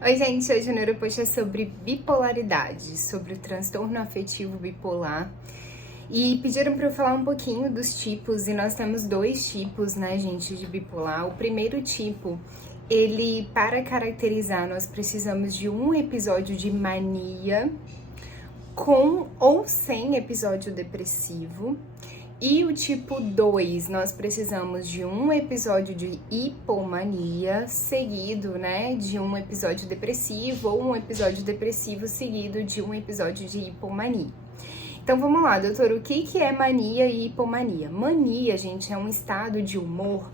Oi, gente, hoje o Neuropost é sobre bipolaridade, sobre o transtorno afetivo bipolar. E pediram para eu falar um pouquinho dos tipos, e nós temos dois tipos, né, gente, de bipolar. O primeiro tipo, para caracterizar, nós precisamos de um episódio de mania com ou sem episódio depressivo. E o tipo 2, nós precisamos de um episódio de hipomania seguido, né, de um episódio depressivo ou um episódio depressivo seguido de um episódio de hipomania. Então vamos lá, doutor, o que é mania e hipomania? Mania, gente, é um estado de humor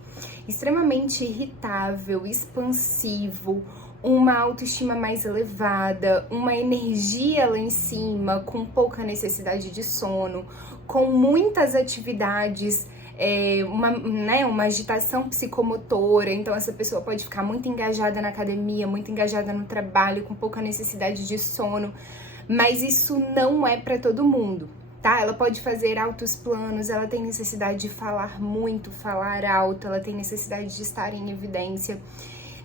extremamente irritável, expansivo, uma autoestima mais elevada, uma energia lá em cima, com pouca necessidade de sono, com muitas atividades, uma agitação psicomotora. Então essa pessoa pode ficar muito engajada na academia, muito engajada no trabalho, com pouca necessidade de sono, mas isso não é para todo mundo, tá? Ela pode fazer altos planos, ela tem necessidade de falar muito, falar alto, ela tem necessidade de estar em evidência.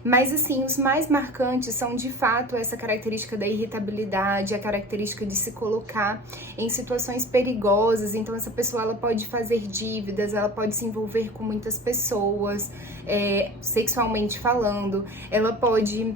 Mas assim, os mais marcantes são de fato essa característica da irritabilidade, a característica de se colocar em situações perigosas. Então essa pessoa ela pode fazer dívidas, ela pode se envolver com muitas pessoas, sexualmente falando, ela pode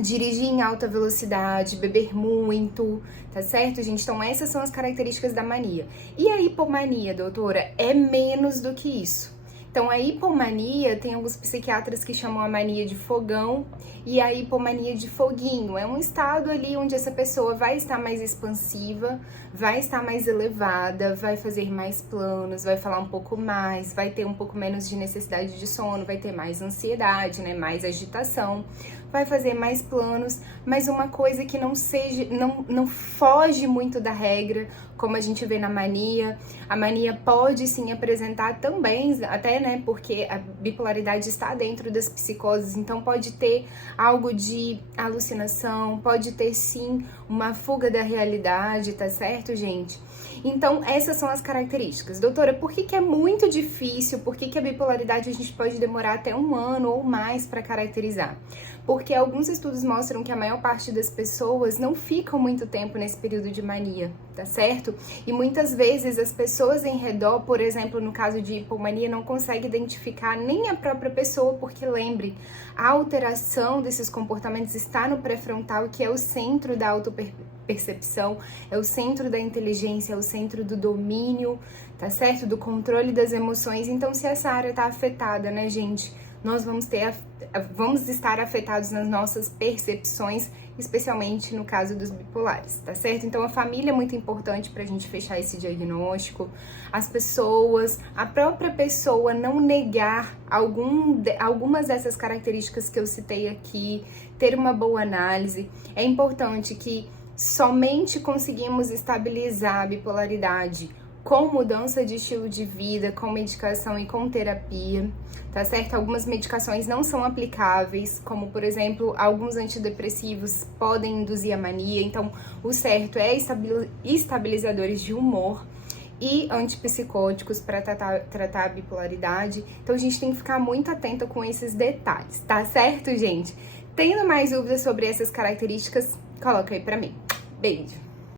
dirigir em alta velocidade, beber muito, tá certo, gente? Então essas são as características da mania. E a hipomania, doutora, é menos do que isso. Então, a hipomania, tem alguns psiquiatras que chamam a mania de fogão e a hipomania de foguinho. É um estado ali onde essa pessoa vai estar mais expansiva, vai estar mais elevada, vai fazer mais planos, vai falar um pouco mais, vai ter um pouco menos de necessidade de sono, vai ter mais ansiedade, né, mais agitação, vai fazer mais planos, mas uma coisa que não foge muito da regra, como a gente vê na mania. A mania pode sim apresentar também, até, né, porque a bipolaridade está dentro das psicoses, então pode ter algo de alucinação, pode ter sim uma fuga da realidade, tá certo, gente? Então, essas são as características. Doutora, por que é muito difícil? Por que a bipolaridade a gente pode demorar até 1 ano ou mais para caracterizar? Porque alguns estudos mostram que a maior parte das pessoas não ficam muito tempo nesse período de mania, tá certo? E muitas vezes as pessoas em redor, por exemplo, no caso de hipomania, não conseguem identificar nem a própria pessoa, porque lembre, a alteração desses comportamentos está no pré-frontal, que é o centro da autopercepção, é o centro da inteligência, é o centro do domínio, tá certo? Do controle das emoções. Então, se essa área tá afetada, né, gente, nós vamos estar afetados nas nossas percepções, especialmente no caso dos bipolares, tá certo? Então a família é muito importante pra gente fechar esse diagnóstico, as pessoas, a própria pessoa não negar algumas dessas características que eu citei aqui, ter uma boa análise. É importante que somente conseguimos estabilizar a bipolaridade com mudança de estilo de vida, com medicação e com terapia, tá certo? Algumas medicações não são aplicáveis, como, por exemplo, alguns antidepressivos podem induzir a mania, então o certo é estabilizadores de humor e antipsicóticos para tratar a bipolaridade. Então a gente tem que ficar muito atenta com esses detalhes, tá certo, gente? Tendo mais dúvidas sobre essas características, coloca aí pra mim. Beijo!